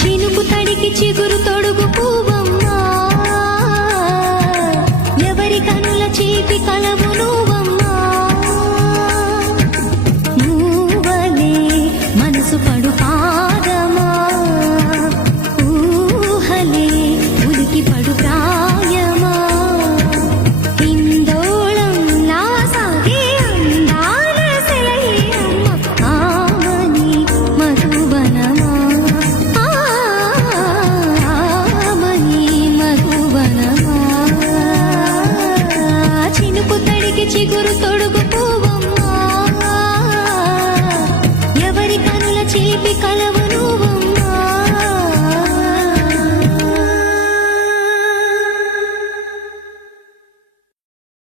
చినుకు తడికి చిగురు తొడుగు పువ్వమ్మా, ఎవరి కనుల చీపి కలవు నువ్వమ్మా. మూవలే మనసు పడు పాదమా, ఊహలే ఉలికి పడు ప్రాయమా. ఇందోళం నా సాగే అందాల సెలయేరమ్మ, ఆమని మధువనమా, ఆమని మధువనమా. చినుకు తడికి చిగురు తొడుగు